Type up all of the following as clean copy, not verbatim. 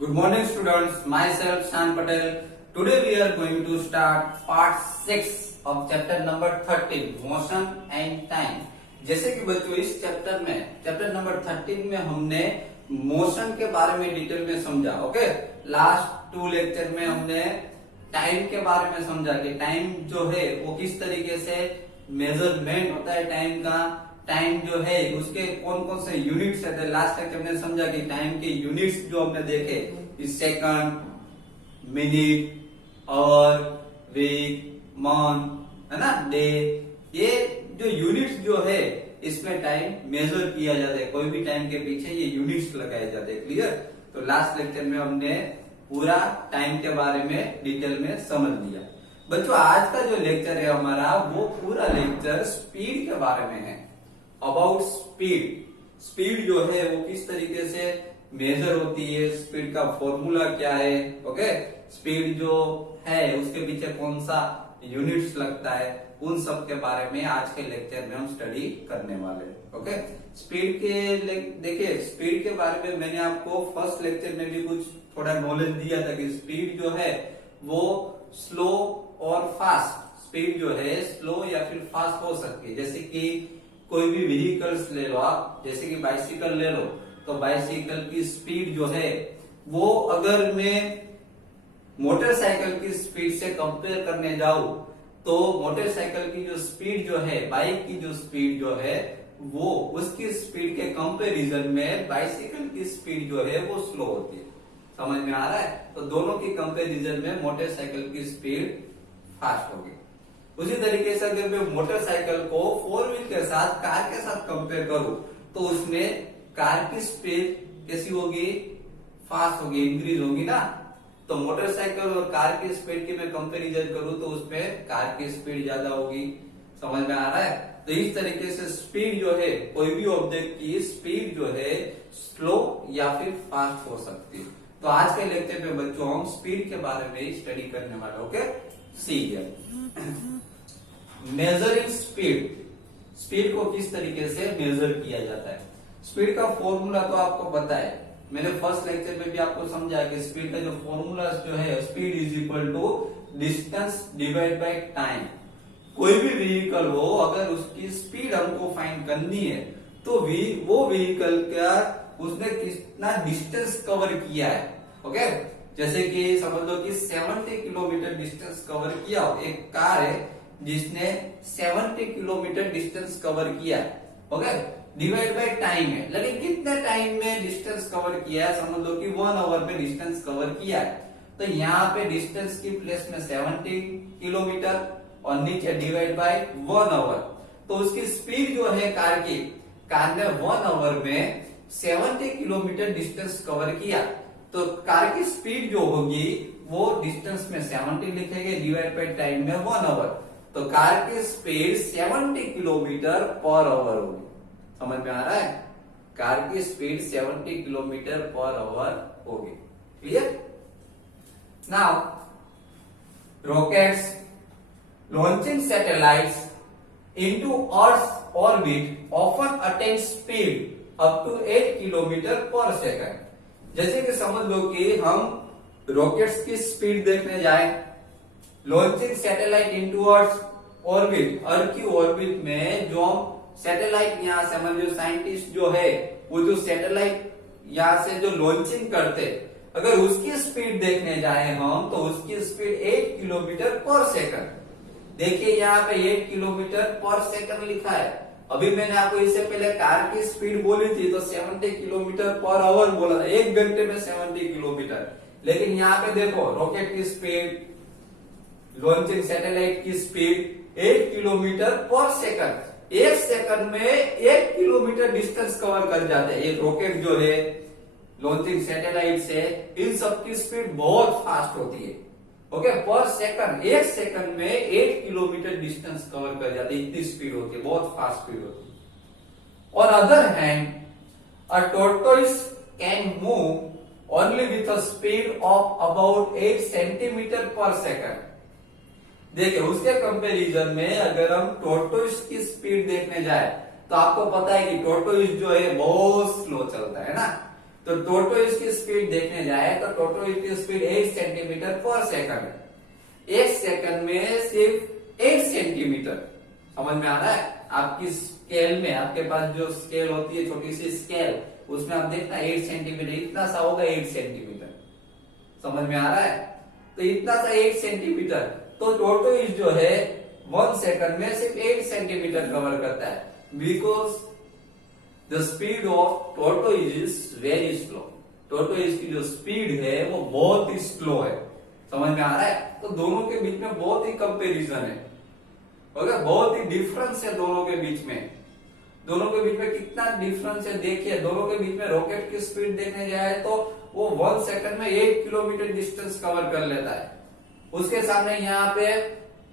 Good morning students, myself Shan Patel. Today we are going to start part 6 of chapter number 13 motion and time. जैसे कि बच्चों इस chapter number 13 में हमने motion के बारे में डिटेल में समझा। ओके, लास्ट 2 लेक्चर में हमने टाइम के बारे में समझा कि टाइम जो है वो किस तरीके से मेजरमेंट होता है टाइम का, टाइम जो है उसके कौन कौन से यूनिट्स है। लास्ट लेक्चर में समझा कि टाइम के यूनिट्स जो हमने देखे second, minute, hour, week, month, है ना, डे। ये जो यूनिट्स जो है इसमें टाइम मेजर किया जाता है, कोई भी टाइम के पीछे ये यूनिट्स लगाए जाते हैं। क्लियर? तो लास्ट लेक्चर में हमने पूरा टाइम के बारे में डिटेल में समझ लिया। बच्चों आज का जो लेक्चर है हमारा वो पूरा लेक्चर स्पीड के बारे में है। अबाउट स्पीड जो है वो किस तरीके से मेजर होती है, स्पीड का फॉर्मूला क्या है। ओके, स्पीड जो है उसके पीछे कौन सा यूनिट्स लगता है, उन सब के बारे में आज के लेक्चर में हम स्टडी करने वाले हैं। ओके, स्पीड के देखिए स्पीड के बारे में मैंने आपको फर्स्ट लेक्चर में भी कुछ थोड़ा नॉलेज दिया था कि स्पीड जो है वो स्लो और फास्ट, स्पीड जो है स्लो या फिर फास्ट हो सकती है। जैसे कि कोई भी व्हीकल्स ले लो आप, जैसे कि बाइसिकल ले लो, तो बाइसिकल की स्पीड जो है वो अगर मैं मोटरसाइकिल की स्पीड से कंपेयर करने जाऊं तो मोटरसाइकिल की जो स्पीड जो है, बाइक की जो स्पीड जो है वो उसकी स्पीड के कंपैरिजन में बाइसिकल की स्पीड जो है वो स्लो होती है। समझ में आ रहा है? तो दोनों की कंपैरिजन में मोटरसाइकिल की स्पीड फास्ट होगी। उसी तरीके से अगर मैं मोटरसाइकिल को 4 व्हील के साथ, कार के साथ कंपेयर करूं तो उसमें कार की स्पीड कैसी होगी? फास्ट होगी, इंक्रीज होगी ना। तो मोटरसाइकिल और कार की स्पीड की मैं कंपैरिजन करूं तो उसमें कार की स्पीड ज्यादा होगी। समझ में आ रहा है? तो इस तरीके से स्पीड जो है, कोई भी ऑब्जेक्ट की स्पीड जो है स्लो या फिर फास्ट हो सकती है। तो आज के लेक्चर में बच्चों हम स्पीड के बारे में स्टडी करने वाले। ओके, सी मेजरिंग स्पीड को किस तरीके से मेजर किया जाता है। स्पीड का फॉर्मूला तो आपको पता है, मैंने फर्स्ट लेक्चर में भी आपको समझा कि स्पीड का जो फॉर्मूला जो है speed is equal to distance divide by time. कोई भी व्हीकल हो अगर उसकी स्पीड हमको फाइंड करनी है तो वो व्हीकल का उसने कितना डिस्टेंस कवर किया है। ओके, जैसे कि समझ लो कि 70 किलोमीटर डिस्टेंस कवर किया हो, एक कार है जिसने 70 किलोमीटर डिस्टेंस कवर किया है। ओके, डिवाइड बाय टाइम है, लेकिन कितने टाइम में डिस्टेंस कवर किया है? समझ लो कि 1 आवर में डिस्टेंस कवर किया है। तो यहाँ पे डिस्टेंस की प्लेस में 70 किलोमीटर और नीचे डिवाइड बाय 1 आवर। तो उसकी स्पीड जो है कार ने 1 आवर में 70 किलोमीटर डिस्टेंस कवर किया। तो कार की स्पीड जो होगी वो डिस्टेंस में 70 लिखेंगे, डिवाइड बाय टाइम में 1 आवर। तो कार की स्पीड 70 किलोमीटर पर आवर होगी। समझ में आ रहा है? कार की स्पीड 70 किलोमीटर पर आवर होगी। Clear? Now rockets launching satellites into earth orbit often attain speed up to 8 kilometre per second. जैसे कि समझ लो कि हम रॉकेट्स की स्पीड देखने जाए, launching satellite into earth orbit, earth की ऑर्बिट में जो सैटेलाइट यहाँ से हमारे जो साइंटिस्ट जो है वो जो सैटेलाइट यहाँ से जो लॉन्चिंग करते, अगर उसकी स्पीड देखने जाए हम तो उसकी स्पीड 8 किलोमीटर पर सेकंड। देखिए यहाँ पे 8 किलोमीटर पर सेकंड लिखा है। अभी मैंने आपको इससे पहले कार की स्पीड बोली थी तो 70 किलोमीटर पर आवर बोला था, 1 घंटे में 70 किलोमीटर। लेकिन यहाँ पे देखो रॉकेट की स्पीड, लॉन्चिंग सैटेलाइट की speed 8 kilometre per second. 1 second में 1 किलोमीटर डिस्टेंस कवर कर जाते हैं। एक रॉकेट जो है लॉन्चिंग सैटेलाइट से, इन सब की स्पीड बहुत फास्ट होती है। ओके, पर सेकंड 1 सेकंड में 8 किलोमीटर डिस्टेंस कवर कर जाते हैं, इतनी स्पीड होती है, बहुत फास्ट स्पीड होती है। On other hand a tortoise can move only with a speed of about 8 centimetre पर सेकंड। देखिए उसके कंपैरिजन में अगर हम टॉर्टोइस की स्पीड देखने जाए तो आपको पता है कि टॉर्टोइस जो है बहुत स्लो चलता है ना। तो टोटो इसकी स्पीड देखने जाए तो टोटो इसकी स्पीड 8 सेंटीमीटर पर सेकंड है। 1 सेकंड में सिर्फ 8 सेंटीमीटर। समझ में आ रहा है? आपकी स्केल में, आपके पास जो स्केल होती है छोटी सी स्केल, उसमें आप देखना 8 सेंटीमीटर, इतना सा होगा 8 सेंटीमीटर। समझ में आ रहा है? तो इतना सा 8 सेंटीमीटर, तो टोटो इज जो है 1 सेकंड में सिर्फ 8 सेंटीमीटर कवर करता है। Because the speed of Toto is very slow. Toto is की जो स्पीड है वो बहुत ही स्लो है। समझ में आ रहा है? तो दोनों के बीच में बहुत ही कंपेरिजन है, ओके, बहुत ही डिफरेंस है दोनों के बीच में। दोनों के बीच में कितना डिफरेंस है देखिए। दोनों के बीच में रॉकेट की स्पीड देखने जाए तो वो 1 सेकंड में 8 किलोमीटर डिस्टेंस कवर कर लेता है। उसके सामने यहाँ पे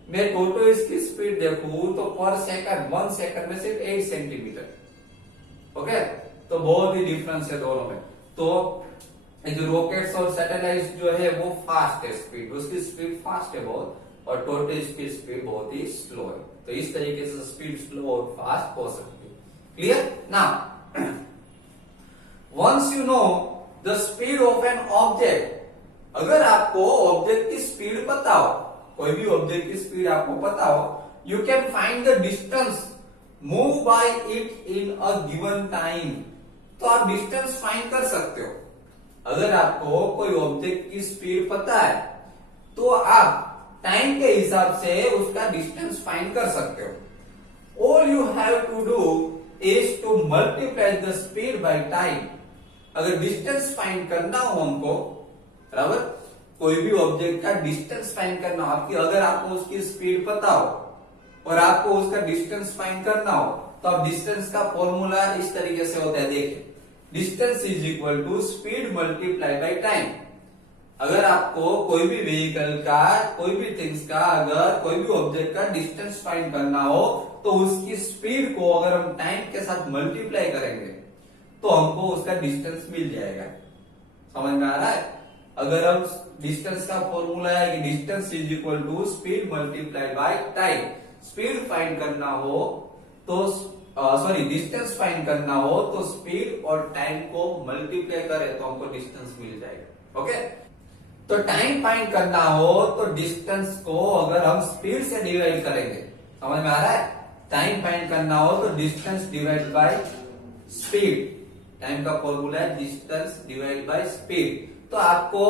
मैं टोटो इसकी स्पीड देखूं तो पर सेकंड 1 सेकंड में सिर्फ 8 सेंटीमीटर। ओके, तो बहुत ही डिफरेंस है दोनों में। तो जो रॉकेट्स और सैटेलाइट जो है वो फास्ट है, स्पीड उसकी स्पीड फास्ट है बहुत, और टोटो की स्पीड बहुत ही स्लो है। तो इस तरीके से स्पीड स्लो और फास्ट हो सकती है। Clear? Now once you know the speed of an object, अगर आपको ऑब्जेक्ट की स्पीड पता हो, कोई भी ऑब्जेक्ट की स्पीड आपको पता हो, you can find the distance move bye it in a given time. तो आप डिस्टेंस फाइंड कर सकते हो। अगर आपको कोई ऑब्जेक्ट की स्पीड पता है तो आप टाइम के हिसाब से उसका डिस्टेंस फाइंड कर सकते हो। All you have to do is to multiply the speed by time. अगर डिस्टेंस फाइंड करना हो हमको, बराबर, कोई भी ऑब्जेक्ट का डिस्टेंस फाइंड करना हो, आपकी अगर आपको उसकी स्पीड पता हो और आपको उसका डिस्टेंस फाइंड करना हो, तो आप डिस्टेंस का फॉर्मूला इस तरीके से होता है, देखिए, distance is equal to speed multiply by time. अगर आपको कोई भी व्हीकल का, कोई भी थिंग्स का, अगर कोई भी ऑब्जेक्ट का डिस्टेंस फाइंड करना हो तो उसकी स्पीड को अगर हम टाइम के साथ मल्टीप्लाई करेंगे तो हमको उसका डिस्टेंस मिल जाएगा। समझ में आ रहा है? अगर हम डिस्टेंस का फॉर्मूला है कि distance is equal to speed multiply by time, speed find करना हो तो डिस्टेंस फाइंड करना हो तो स्पीड और टाइम को मल्टीप्लाई करें तो हमको डिस्टेंस मिल जाएगा। ओके, तो टाइम फाइंड करना हो तो डिस्टेंस को अगर हम स्पीड से डिवाइड करेंगे, समझ में आ रहा है? टाइम फाइंड करना हो तो distance divide by speed. Time का फॉर्मूला है डिस्टेंस डिवाइड बाय स्पीड। तो आपको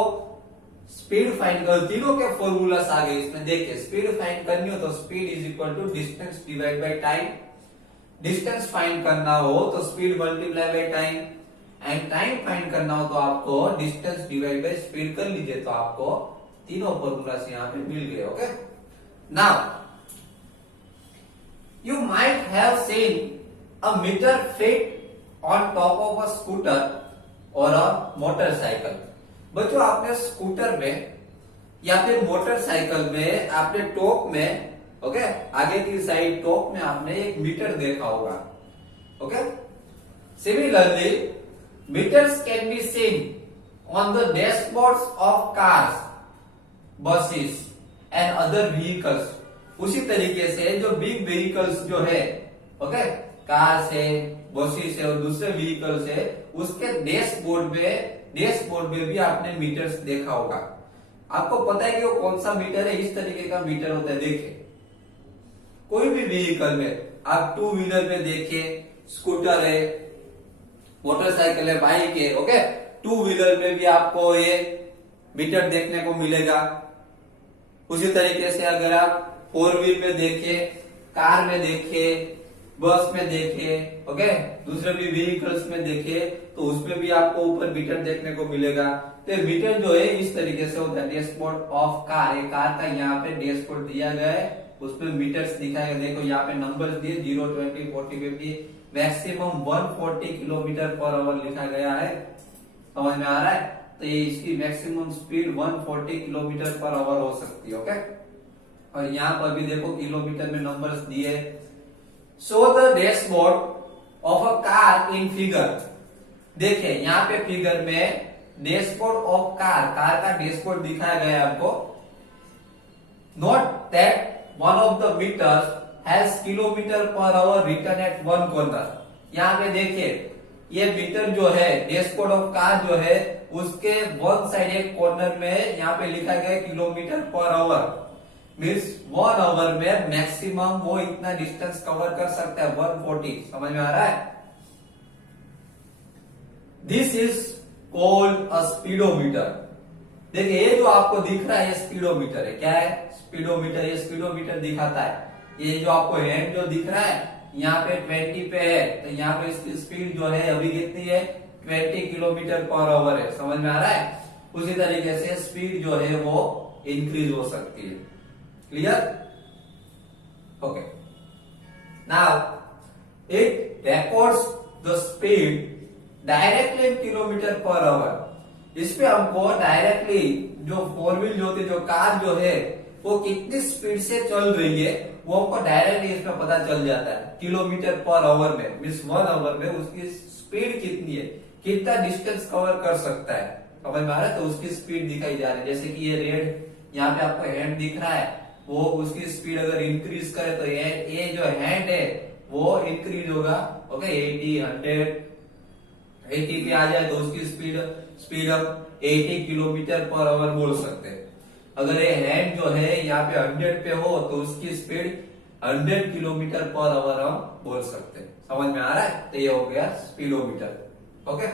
स्पीड फाइंड कर, तीनों के फॉर्मूलास आ गए इसमें। देखिए, स्पीड फाइंड करनी हो तो speed is equal to distance divide by time, distance find करना हो तो speed multiply by time, and time find करना हो तो आपको डिस्टेंस डिवाइड बाय स्पीड कर लीजिए, तो आपको तीनों फॉर्मूलास यहाँ पे मिल गए। Okay, now you might have seen a meter fit on top of a scooter और अ मोटरसाइकिल। बच्चों, आपने स्कूटर में या फिर मोटरसाइकिल में आपने टॉप में, ओके, आगे की साइड टॉप में आपने एक मीटर देखा होगा। Okay, similarly meters can be seen on the dashboards of cars, buses and other vehicles. उसी तरीके से जो बिग व्हीकल्स जो है, ओके, कार्स है, बसेस है और दूसरे व्हीकल्स है, उसके डैशबोर्ड में भी आपने मीटर्स देखा होगा। आपको पता है कि वो कौन सा मीटर है? इस तरीके का मीटर होता है। देखिए, कोई भी व्हीकल में आप टू व्हीलर में देखिए, स्कूटर है, मोटरसाइकिल है, बाइक है, ओके, टू व्हीलर में भी आपको ये मीटर देखने को मिलेगा। उसी तरीके से अगर आप फोर व्हील में देखिए, कार में देखिए, बस में देखिए, ओके, दूसरे भी व्हीकल्स में देखिए, तो उसमें भी आपको ऊपर मीटर देखने को मिलेगा। तो मीटर जो है इस तरीके से होता है। डैशबोर्ड ऑफ कार, एक कार का यहाँ पे डैशबोर्ड दिया गया है, उसमें मीटर्स दिखाया गया। देखो यहाँ पे नंबर्स दिए 0, 20, 40, 50, मैक्सिमम 140 किलोमीटर पर आवर लिखा गया है। समझ में आ रहा है? तो ये इसकी maximum speed 140 kilometre per our हो सकती है। ओके, और यहाँ पर भी देखो किलोमीटर में नंबर्स दिए। Show the dashboard of a car in figure. देखिए, यहाँ पे फिगर में डैशबोर्ड ऑफ कार का डैशबोर्ड दिखाया गया है आपको। Note that one of the meters has kilometre per hour written at one corner. यहाँ पे देखिए, ये मीटर जो है डैशबोर्ड ऑफ कार जो है उसके वन साइड एक कॉर्नर में यहाँ पे लिखा गया kilometre per hour, means 1 hour में मैक्सिमम वो इतना डिस्टेंस कवर कर सकता है 140। समझ में आ रहा है? This is called a speedometer. देखिए ये जो आपको दिख रहा है ये स्पीडोमीटर है। क्या है? स्पीडोमीटर। ये स्पीडोमीटर दिखाता है। ये जो आपको हैंड जो दिख रहा है यहाँ पे 20 पे है, तो यहाँ पे इसकी स्पीड जो है अभी कितनी है? 20 किलोमीटर पर आवर है। समझ में आ रहा है? उसी तरीके से स्पीड जो है वो इंक्रीज हो सकती है। Clear? Okay. Now it records the speed directly in kilometre per our. इसमें हमको डायरेक्टली जो फोर व्हील जो होती है, जो कार जो है वो कितनी स्पीड से चल रही है वो हमको डायरेक्टली इसमें पता चल जाता है किलोमीटर पर आवर में, मीन्स 1 आवर में उसकी स्पीड कितनी है, कितना डिस्टेंस कवर कर सकता है। समझ में आ रहा है? तो उसकी स्पीड दिखाई जा रही है। जैसे कि ये रेड यहाँ पे आपको हैंड दिख रहा है, वो उसकी स्पीड अगर इंक्रीज करे तो ये जो हैंड है वो इंक्रीज होगा। ओके, 80 100 80 पे आ जाए तो उसकी स्पीड अब 80 किलोमीटर पर आवर बोल सकते हैं। अगर ये हैंड जो है यहाँ पे 100 पे हो तो उसकी स्पीड 100 किलोमीटर पर आवर हम बोल सकते हैं। समझ में आ रहा है? तो ये हो गया स्पीडोमीटर। ओके,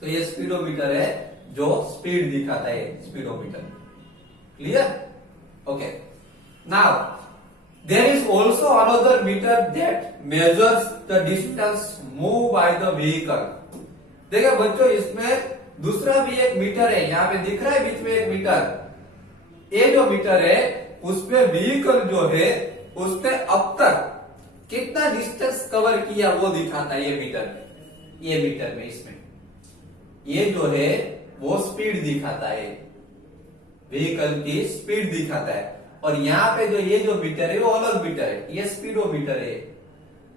तो ये स्पीडोमीटर है जो स्पीड दिखाता है, speedometer. Clear? Okay, now there is also another meter that measures the distance moved by the vehicle। देखिए बच्चों इसमें दूसरा भी एक मीटर है, यहाँ पे दिख रहा है बीच में एक मीटर। ये जो मीटर है उसमें व्हीकल जो है उसने अब तक कितना डिस्टेंस कवर किया वो दिखाता है। ये मीटर में इसमें ये जो है वो स्पीड दिखाता है, व्हीकल की स्पीड दिखाता है। और यहाँ पे जो ये जो मीटर है वो अलग मीटर है, ये स्पीडोमीटर है,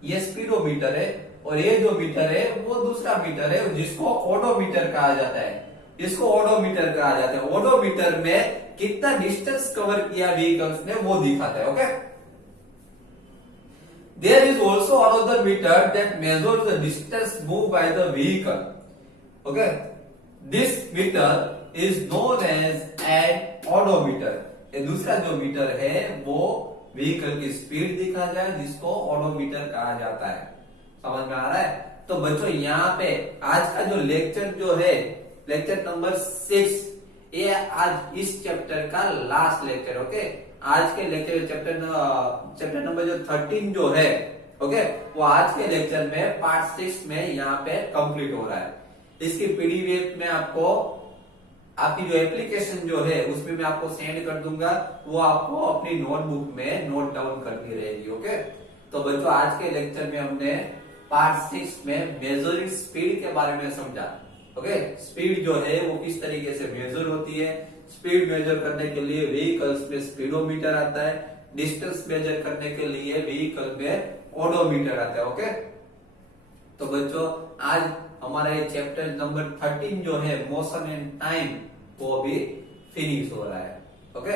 ये स्पीडोमीटर है। और ये जो मीटर है वो दूसरा मीटर है जिसको ओडोमीटर कहा जाता है। इसको ओडोमीटर कहा जाता है। ओडोमीटर में कितना डिस्टेंस कवर किया व्हीकल्स ने वो दिखाता है। Okay, there is also another meter that measures the distance move by the vehicle. Okay, this meter is known as an odometer. ये दूसरा जो मीटर है वो व्हीकल की स्पीड दिखा जाए जिसको ओडोमीटर कहा जाता है। समझ में आ रहा है? तो बच्चों यहाँ पे आज का जो लेक्चर जो है लेक्चर नंबर 6, ये आज इस चैप्टर का लास्ट लेक्चर। ओके, आज के लेक्चर चैप्टर नंबर जो 13 जो है, ओके, वो आज के लेक्चर में पार्ट 6 में यहाँ पे कंप्लीट हो रहा है। इसकी पीडीएफ में आपको आपकी जो एप्लीकेशन जो है उसमें मैं आपको सेंड कर दूंगा, वो आपको अपनी नोटबुक में नोट डाउन करनी रहेगी। ओके, तो बच्चों आज के लेक्चर में हमने पार्ट 6 में मेजरिंग स्पीड के बारे में समझा। ओके, स्पीड जो है वो किस तरीके से मेजर होती है। स्पीड मेजर करने के लिए व्हीकल्स में स्पीडोमीटर आता है, डिस्टेंस मेजर करने के लिए व्हीकल में ओडोमीटर आता है। ओके, तो बच्चों आज हमारा ये चैप्टर नंबर 13 जो है मोशन एंड टाइम वो अभी फिनिश हो रहा है। ओके।